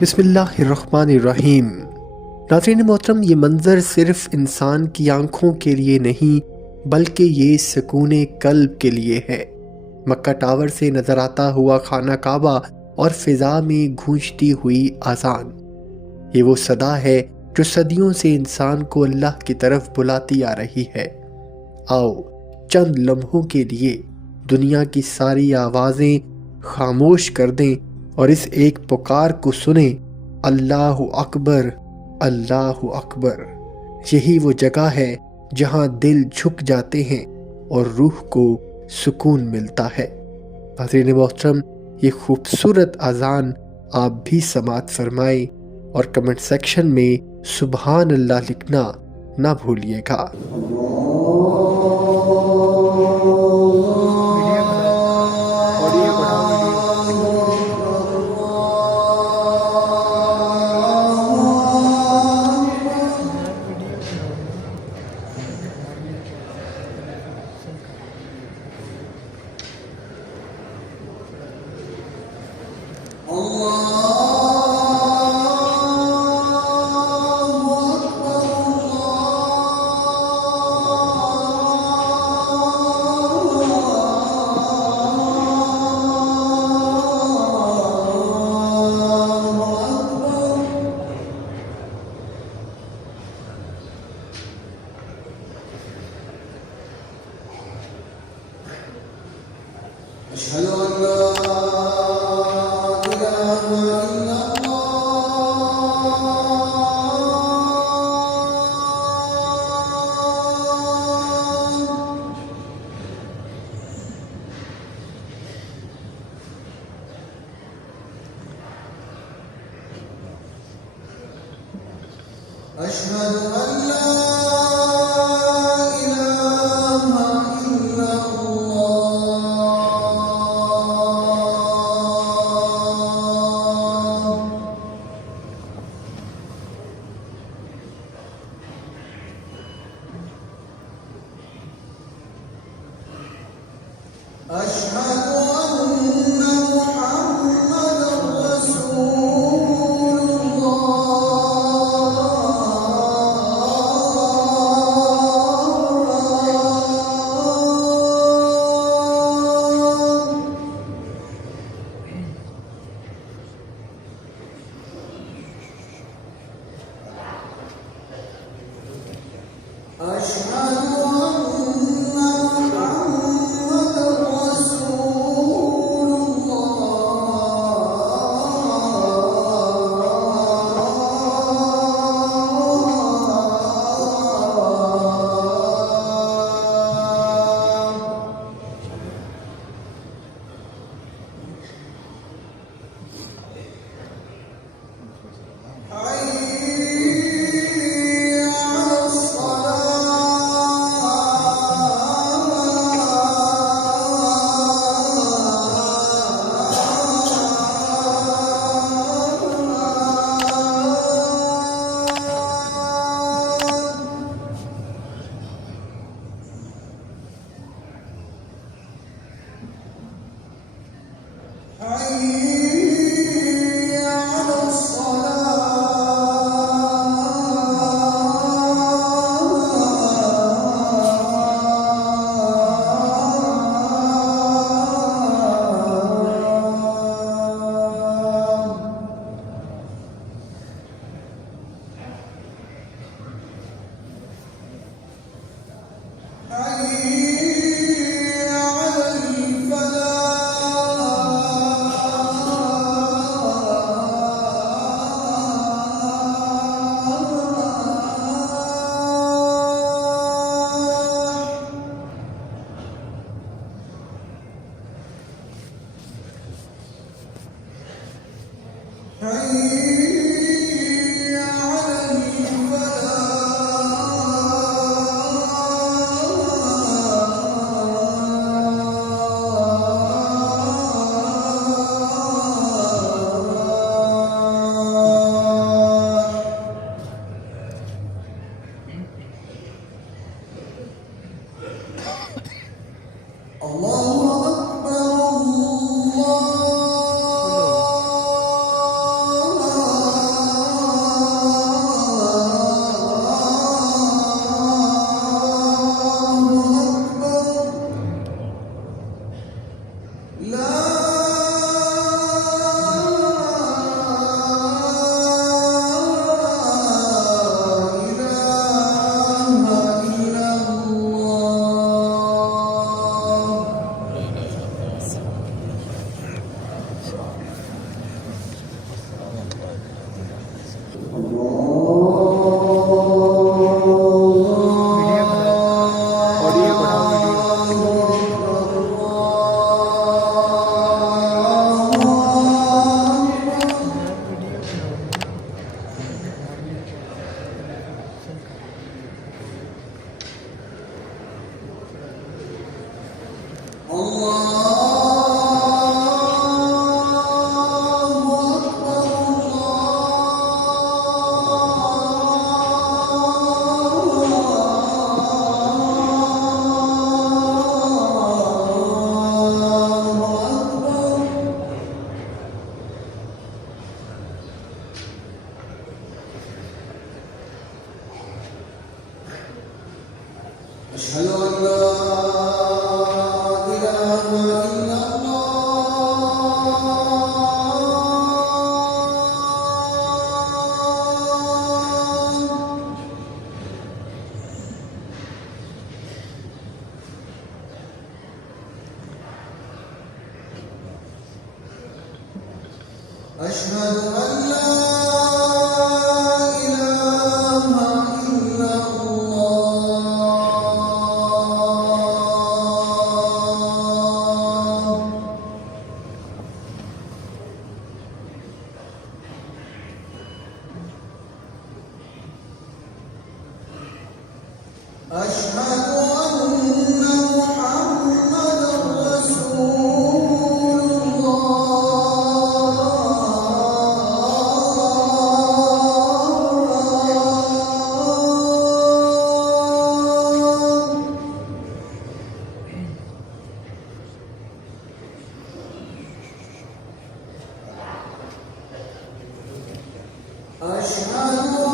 बिस्मिल्लाहिर्रहमानिर्रहीम। नाज़रीन मोहतरम, ये मंज़र सिर्फ़ इंसान की आँखों के लिए नहीं बल्कि ये सुकून क़ल्ब के लिए है। मक्का टावर से नज़र आता हुआ खाना काबा और फ़िज़ा में गूंजती हुई आज़ान, ये वो सदा है जो सदियों से इंसान को अल्लाह की तरफ बुलाती आ रही है। आओ चंद लम्हों के लिए दुनिया की सारी आवाज़ें खामोश कर दें और इस एक पुकार को सुने, अल्लाहु अकबर, अल्लाहु अकबर। यही वो जगह है जहां दिल झुक जाते हैं और रूह को सुकून मिलता है। नाज़रीन मोहतरम, ये खूबसूरत अज़ान आप भी समाअत फरमाएं और कमेंट सेक्शन में सुबहान अल्लाह लिखना ना भूलिएगा। أشهد أن لا إله إلا الله أشهد أن لا أشهد أن محمدًا رسول الله أشهد أشهد أن لا إله إلا الله أشهد أن محمدا رسول الله أشهد